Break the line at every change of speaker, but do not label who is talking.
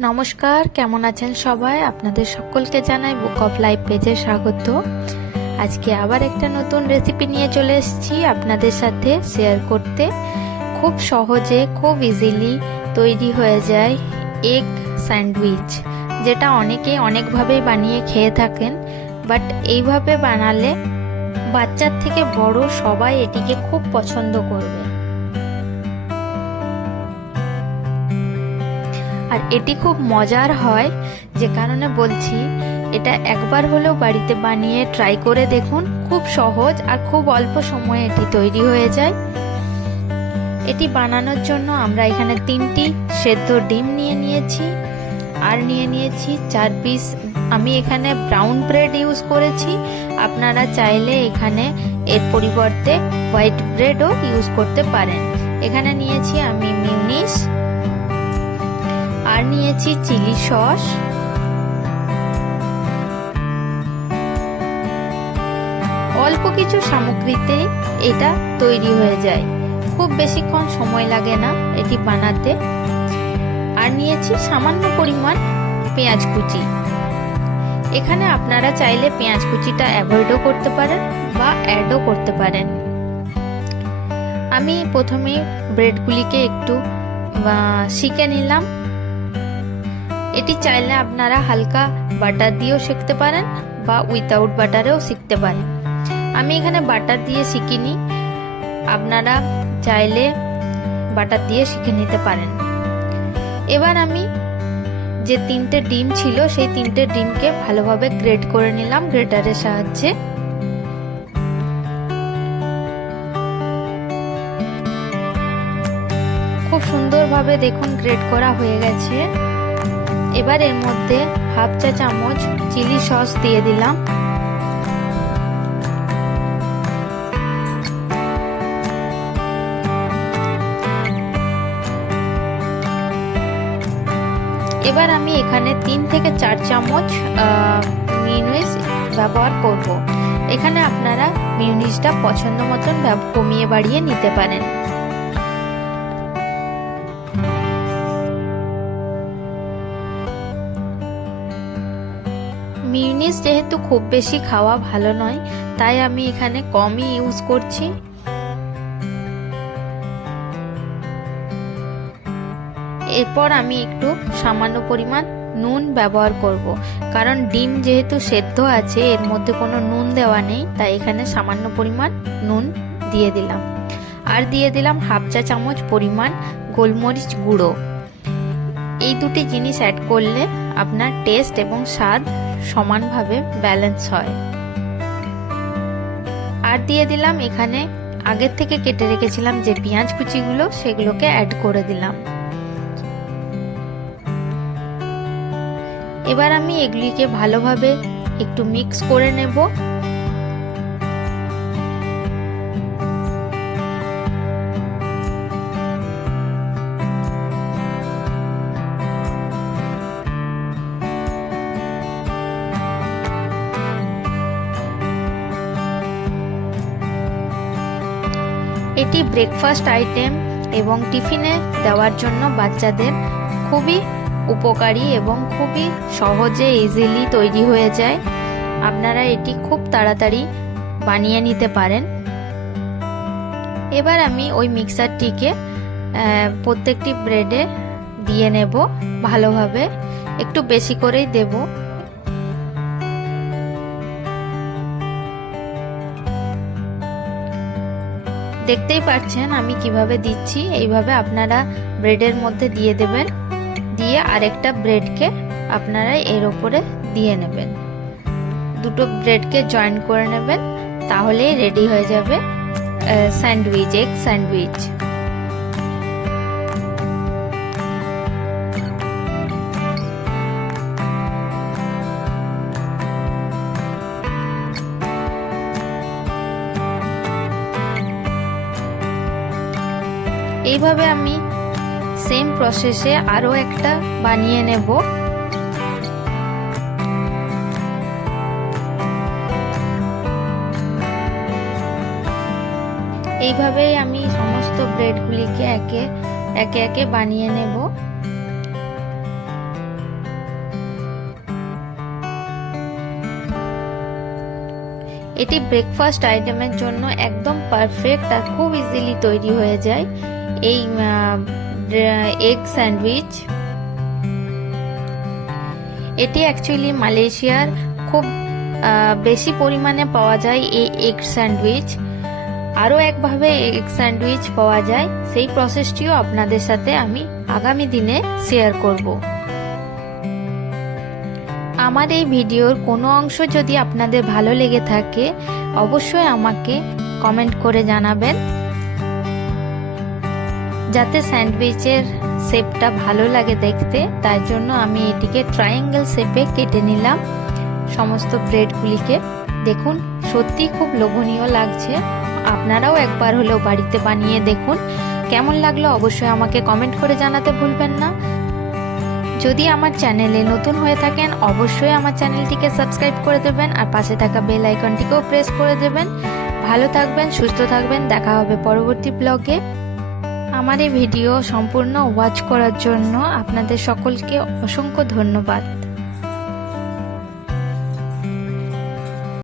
নমস্কার, কেমন আছেন সবাই? আপনাদের সকলকে জানাই বুক অফ লাইফ পেজে স্বাগত। আজকে আবার একটা নতুন রেসিপি নিয়ে চলে এসেছি আপনাদের সাথে শেয়ার করতে। খুব সহজে, খুব ইজিলি তৈরি হয়ে যায় এগ স্যান্ডউইচ যেটা অনেকে অনেকভাবেই বানিয়ে খেয়ে থাকেন। বাট এইভাবে বানালে বাচ্চার থেকে বড় সবাই এটিকে খুব পছন্দ করবে। আর এটি খুব মজার হয় যে কারণে বলছি, এটা একবার হলেও বাড়িতে বানিয়ে ট্রাই করে দেখুন, খুব সহজ আর খুব অল্প সময়ে এটি তৈরি হয়ে যায়। এটি বানানোর জন্য আমরা এখানে তিনটি সেদ্ধ ডিম নিয়ে নিয়েছি। আর নিয়ে নিয়েছি চার পিস আমি এখানে ব্রাউন ব্রেড ইউজ করেছি। আপনারা চাইলে এখানে এর পরিবর্তে হোয়াইট ব্রেডও ইউজ করতে পারেন। এখানে নিয়েছি আমি মিউনিস আর নিয়েছি চিলি সস। অল্প কিছু সামগ্রীতে এটা তৈরি হয়ে যায়। খুব বেশিক্ষণ সময় লাগে না এটি বানাতে। আর নিয়েছি সামান্য পরিমাণ পেঁয়াজ কুচি। এখানে আপনারা চাইলে পেঁয়াজ কুচিটা অ্যাভয়েডও করতে পারেন বা অ্যাডও করতে পারেন। আমি প্রথমে ব্রেডগুলিকে একটু শিখে নিলাম। এটি চাইলে আপনারা হালকা বাটার দিয়েও শিখতে পারেন বা উইথাউট বাটারেও শিখতে পারেন। আমি এখানে বাটার দিয়ে শিখিনি। আপনারা চাইলে বাটার দিয়ে শিখে নিতে পারেন। এবার আমি যে তিনটে ডিম ছিল, সেই তিনটে ডিমকে ভালোভাবে গ্রেট করে নিলাম গ্রেটারের সাহায্যে। খুব সুন্দরভাবে দেখুন গ্রেট করা হয়ে গেছে। এবার এর মধ্যে হাফ চা চামচ চিলি সস দিয়ে দিলাম এবার আমি এখানে তিন থেকে চার চামচ মিউনিস ব্যবহার করব। এখানে আপনারা মিউনিসটা পছন্দ মতন কমিয়ে বাড়িয়ে নিতে পারেন মিউনিস যেহেতু খুব বেশি খাওয়া ভালো নয়, তাই আমি এখানে কমই ইউজ করছি। এরপর আমি একটু সামান্য পরিমাণ নুন ব্যবহার করব, কারণ ডিম যেহেতু সেদ্ধ আছে, এর মধ্যে কোনো নুন দেওয়া নেই, তাই এখানে সামান্য পরিমাণ নুন দিয়ে দিলাম। আর দিয়ে দিলাম হাফ চা চামচ পরিমাণ গোলমরিচ গুঁড়ো। এই দুটি জিনিস অ্যাড করলে আপনার টেস্ট এবং স্বাদ সমানভাবে ব্যালেন্স হয়। আর দিয়ে দিলাম এখানে, আগের থেকে কেটে রেখেছিলাম যে পেঁয়াজ কুচিগুলো, সেগুলোকে অ্যাড করে দিলাম। এবার আমি এগুলিকে ভালোভাবে একটু মিক্স করে নেব। এটি ব্রেকফাস্ট আইটেম এবং টিফিনে দেওয়ার জন্য বাচ্চাদের খুবই উপকারী এবং খুবই সহজে ইজিলি তৈরি হয়ে যায়। আপনারা এটি খুব তাড়াতাড়ি বানিয়ে নিতে পারেন। এবার আমি ওই মিক্সারটিকে প্রত্যেকটি ব্রেডে দিয়ে নেব ভালোভাবে। একটু বেশি করেই দেবো। দেখতেই পাচ্ছেন আমি কীভাবে দিচ্ছি। এইভাবে আপনারা ব্রেডের মধ্যে দিয়ে দেবেন। দিয়ে আরেকটা ব্রেডকে আপনারা এর ওপরে দিয়ে নেবেন। দুটো ব্রেডকে জয়েন করে নেবেন, তাহলেই রেডি হয়ে যাবে স্যান্ডউইচ, এগ স্যান্ডউইচ। এইভাবে আমি সেম প্রসেসে আরও একটা বানিয়ে নেব। এইভাবেই আমি সমস্ত ব্রেডগুলিকে একে একে একে বানিয়ে নেব। এটি ব্রেকফাস্ট আইটেমের জন্য একদম পারফেক্ট আর খুব ইজিলি তৈরি হয়ে যায়। এই এগ স্যান্ডউইচ এটি অ্যাকচুয়ালি মালয়েশিয়ার খুব বেশি পরিমাণে পাওয়া যায় এই এগ স্যান্ডউইচ আরও একভাবে এগ স্যান্ডউইচ পাওয়া যায়, সেই প্রসেসটিও আপনাদের সাথে আমি আগামী দিনে শেয়ার করব। আমার এই ভিডিওর কোনো অংশ যদি আপনাদের ভালো লেগে থাকে, অবশ্যই আমাকে কমেন্ট করে জানাবেন। যাতে স্যান্ডউইচের শেপটা ভালো লাগে দেখতে, তাই জন্য আমি এটিকে ট্রায়াঙ্গেল শেপে কেটে নিলাম সমস্ত ব্রেডগুলিকে দেখুন সত্যি খুব লোভনীয় লাগছে। আপনারাও একবার হলেও বাড়িতে বানিয়ে দেখুন। কেমন লাগল অবশ্যই আমাকে কমেন্ট করে জানাতে ভুলবেন না। যদি আমার চ্যানেলে নতুন হয়ে থাকেন, অবশ্যই আমার চ্যানেলটিকে সাবস্ক্রাইব করে দেবেন আর পাশে থাকা বেল আইকনটিকেও প্রেস করে দেবেন। ভালো থাকবেন, সুস্থ থাকবেন, দেখা হবে পরবর্তী ব্লগে আমার এই ভিডিও সম্পূর্ণ ওয়াচ করার জন্য আপনাদের সকলকে অসংখ্য ধন্যবাদ।